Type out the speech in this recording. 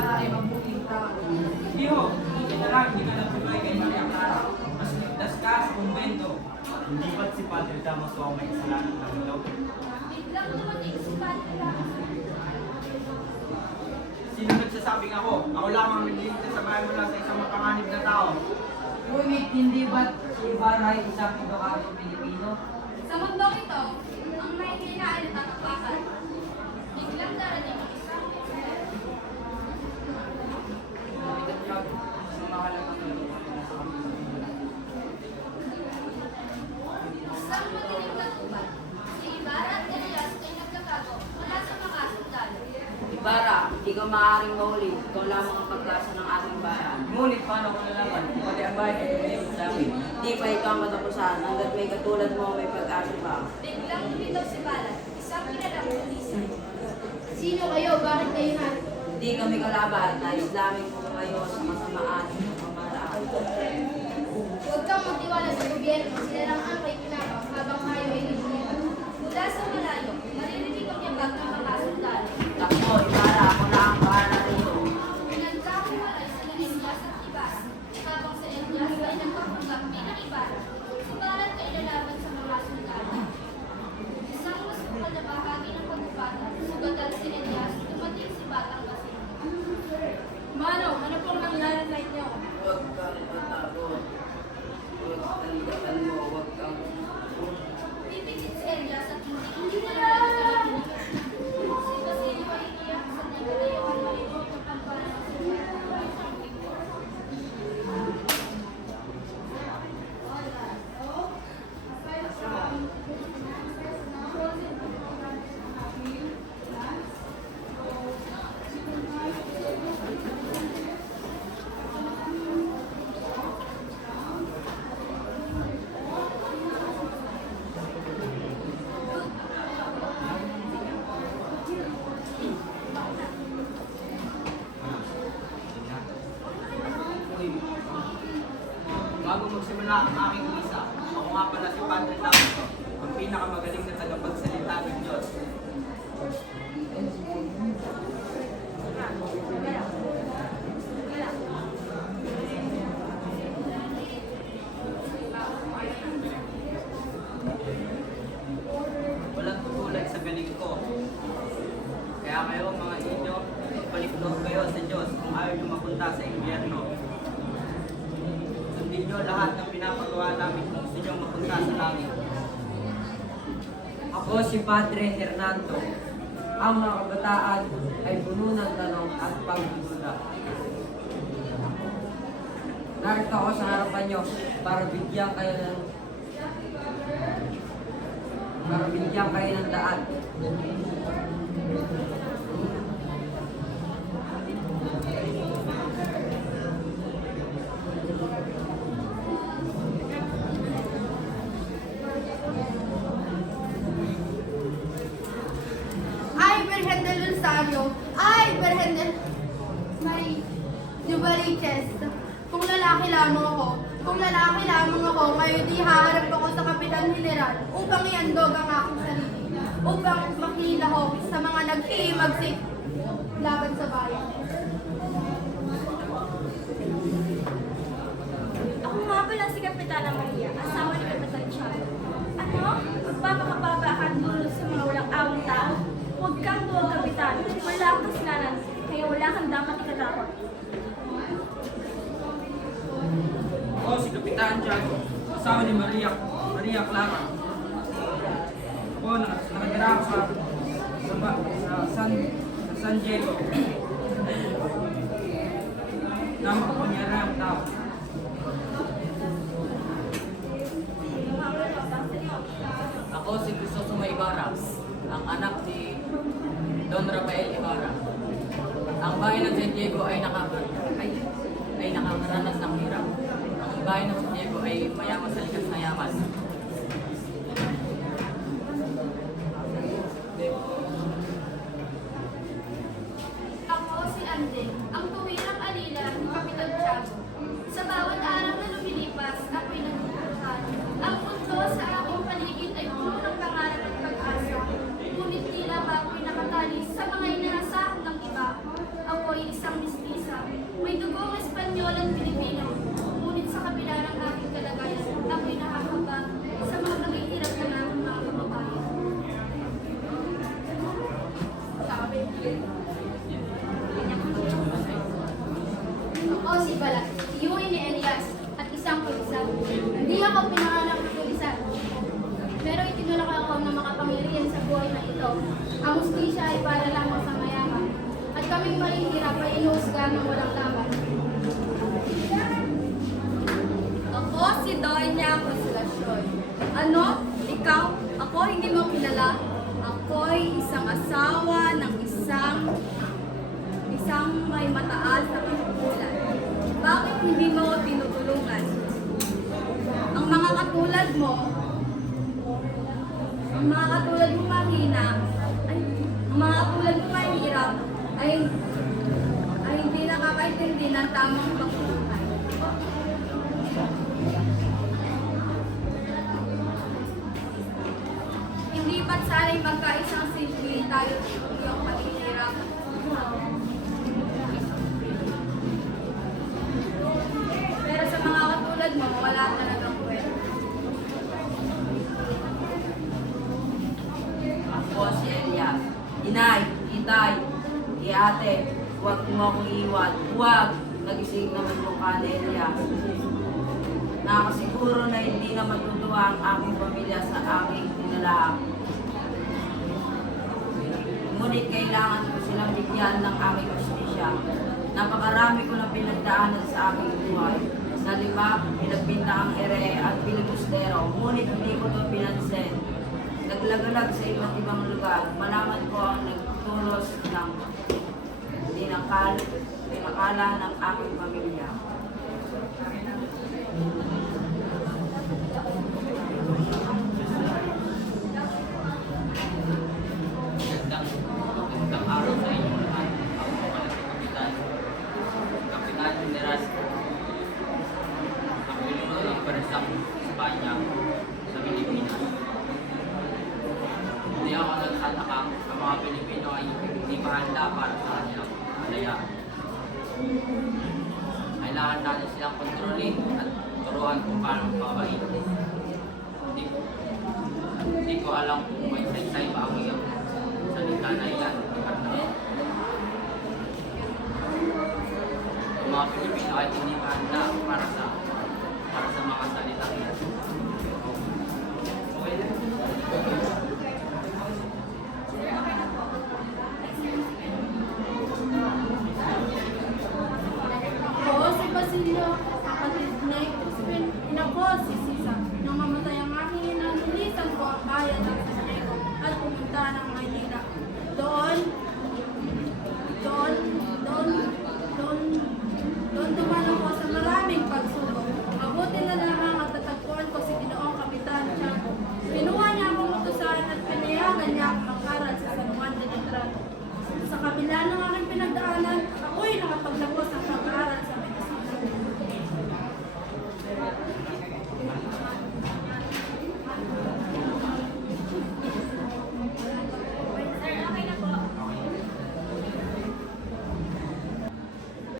Clara ay mabuting tao. Hindi ho, buti na lang, hindi ka natuloy kay Maria Clara. Mas ligtas ka sa kumbento. Hindi ba't si Padre Damaso ang may kasalanan ng ito? Biglang dumating si Padre Damaso. Sino nagsasabing ako? Ako lamang nagliligtas sa bayan mula sa isang mapanganib na tao. Ngunit hindi ba't si Ibarra ay isang edukadong Pilipino? Sa mundong ito, ang may hinaan at tatapakan. Biglang darating ang isang isang madilim na tuban. Si Ibarra at Elias ay nagkatago mula sa mga sundalo. Ibarra, hindi ka maaaring mahuli. Ikaw lamang ang pag-asa ng ating bayan. Ngunit paano ko nalaman? Pati ang bayan ay umiyak sa amin. Hindi pa ito ang katapusan. Hanggat may katulad mo, may pag-asa pa. Biglang lumitaw si Balat, isang kilalang pulisan. Sino kayo? Bakit kayo narito? Hindi kami kalaban. Nais namin po kayo sa kasamaan ng pamamaraan. Huwag kang magtiwala sa gobyerno. Sila lang ang may kinabang habang tayo ay libunin. Mula sa malayo, maririnig ang yabag ng mga sundalo. Takbo, Ibarra, ako na ang bahala rito. Pinagkakumalay sa Elias at Ibarra. Habang sa Elias ay nagpapanggap bilang Ibarra. Si Balat ay lalaban sa mga sundalo. Isang mas bukal na bahagi ng pagpapatan. Sugatan si Elias, dumating si Batang Basin. Manong, ano pong nangyari sa inyo? Huwag kang matakot. Huwag tandaan mo, huwag kang... Pipikit si Elias at hindi na nalalaman. Si Basilio ay iyak sa nagkalayawan malibog ng kampana ng sundalo. Bago magsimula ang aking misa, ako nga pala si Padre Damaso, ang pinakamagaling na tagapagsalita ng Diyos. Walang tutulad sa galing ko. Kaya kayo mga inyo, palikdos kayo sa Diyos kung ayaw nyo mapunta sa impyerno. Sundin nyo lahat ng pinapagawa namin kung gusto nyo mapunta sa langit. Ako si Padre Hernando. Ang mga kabataan ay puno ng tanong at pagdududa. Narito ako sa harapan nyo para bigyan kayo ng daan. Ay, Virgen del Rosario! Ay, Virgen del Novaliches! Kung lalaki lamang ako, ngayon di haharap ako sa Kapitan General upang iandog ang aking sarili, upang makilahok sa mga naghihimagsik laban sa bayan. Ako nga pala si Kapitana Maria, asawa ni Kapitan Tiago. Ano? Magpapakababa ka dulo sa mga walang awang tao? Huwag kang duwag, Kapitan. Wala kang kasalanan, kaya wala kang dapat ikatakot. Ako si Kapitan Tiago, asawa ni Maria Clara. Ako nakatira ako sa San Diego. Nang kapangyarihang tao. Ako si Crisostomo Ibarra, ang anak ni Don Rafael Ibarra. Ang bayan ng San Diego ay nakakaranas ng hirap. Ang bayan ng San Diego ay mayaman sa likas na yaman. Ako si Ande, ang tuwirang alila ni Kapitan Tiago. Sa bawat araw na lumilipas, ako'y nagpupuhan. Ang mundo sa aking paligid ay puno ng pangarap at pag-asa. Ngunit tila ba ako'y nakatali sa mga inaasahan ng iba. Ako'y isang ako na makapangyarihan sa buhay na ito. Ang hustisya ay para lamang sa mayaman. At kaming mahihirap ay inuusgahan ng walang laman. Ako si Doña Consolacion. Ano? Ikaw? Ako hindi mo kilala? Ako'y isang asawa ng isang may mataas na katulad. Bakit hindi mo ako tinutulungan? Ang mga katulad mo mahina, ang mga katulad mo mahirap, ay hindi nakakaintindi ng tamang pagtulungan. Hindi ba't sana'y magkaisang silbi tayo yung paghihirap? Pero sa mga katulad mo, wala talagang kwento. Ako si Elias. Inay, itay, ate, huwag mo akong iwan. Huwag! Nagising naman mo ka ni Elias. Nakasiguro na hindi na matutuwa ang aking pamilya sa aking tinalaak. Ngunit kailangan ko silang bigyan ng aking justisya. Napakarami ko na pinagdaanan sa aking buhay. Sa lima, pinagbinta ang ere at pilibustero. Ngunit hindi ko ito pinansin. Naglagalag sa iba't ibang lugar. Malaman ko ang nagtulos ng tinakala ng aking pamilya. Magandang araw sa inyo lahat. Ako po pala si Kapitan Nerasco. Ang pinuno ng Barsang Espanya sa Pilipinas. Hindi ako nagtataka ang mga Pilipino ay hindi pa handa para sa kanilang kalayaan. Kailangan natin silang kontrolin at turuan kung paano magpapait. Hindi ko alam kung may saysay ba ang iyong salita na iyan. Ang mga Pilipino ay hindi